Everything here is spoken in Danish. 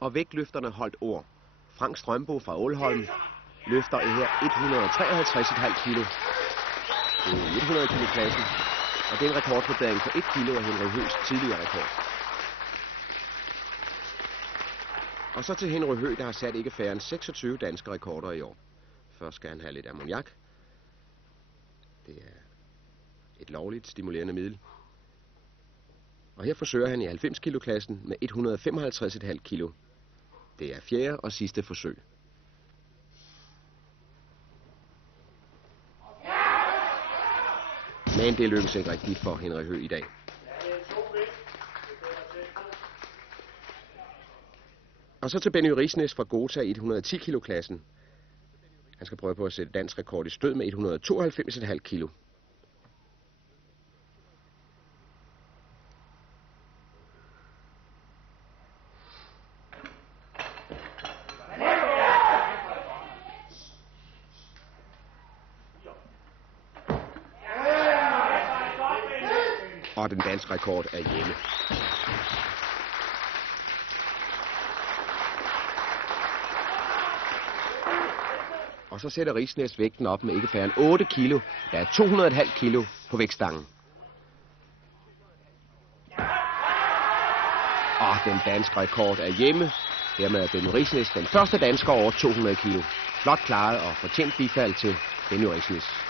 Og vægtløfterne holdt ord. Frank Strømbo fra Ålholm løfter her 153,5 kilo. Det er 100 kilo klassen. Og det er en rekordvurdering på 1 kilo af Henry Høghs tidligere rekord. Og så til Henry Høgh, der har sat ikke færre end 26 danske rekorder i år. Først skal han have lidt ammoniak. Det er et lovligt stimulerende middel. Og her forsøger han i 90 kilo klassen med 155,5 kilo. Det er fjerde og sidste forsøg. Men det lykkes ikke rigtigt for Henry Høgh i dag. Og så til Benny Risnes fra Gotha i 110 kilo klassen. Han skal prøve på at sætte dansk rekord i stød med 192,5 kilo. Og den danske rekord er hjemme. Og så sætter Risnes vægten op med ikke færre end 8 kilo. Der er 200,5 kilo på vægtstangen. Og den danske rekord er hjemme. Hermed er Benny Risnes den første dansker over 200 kilo. Flot klaret og fortjent bifald til Benny Risnes.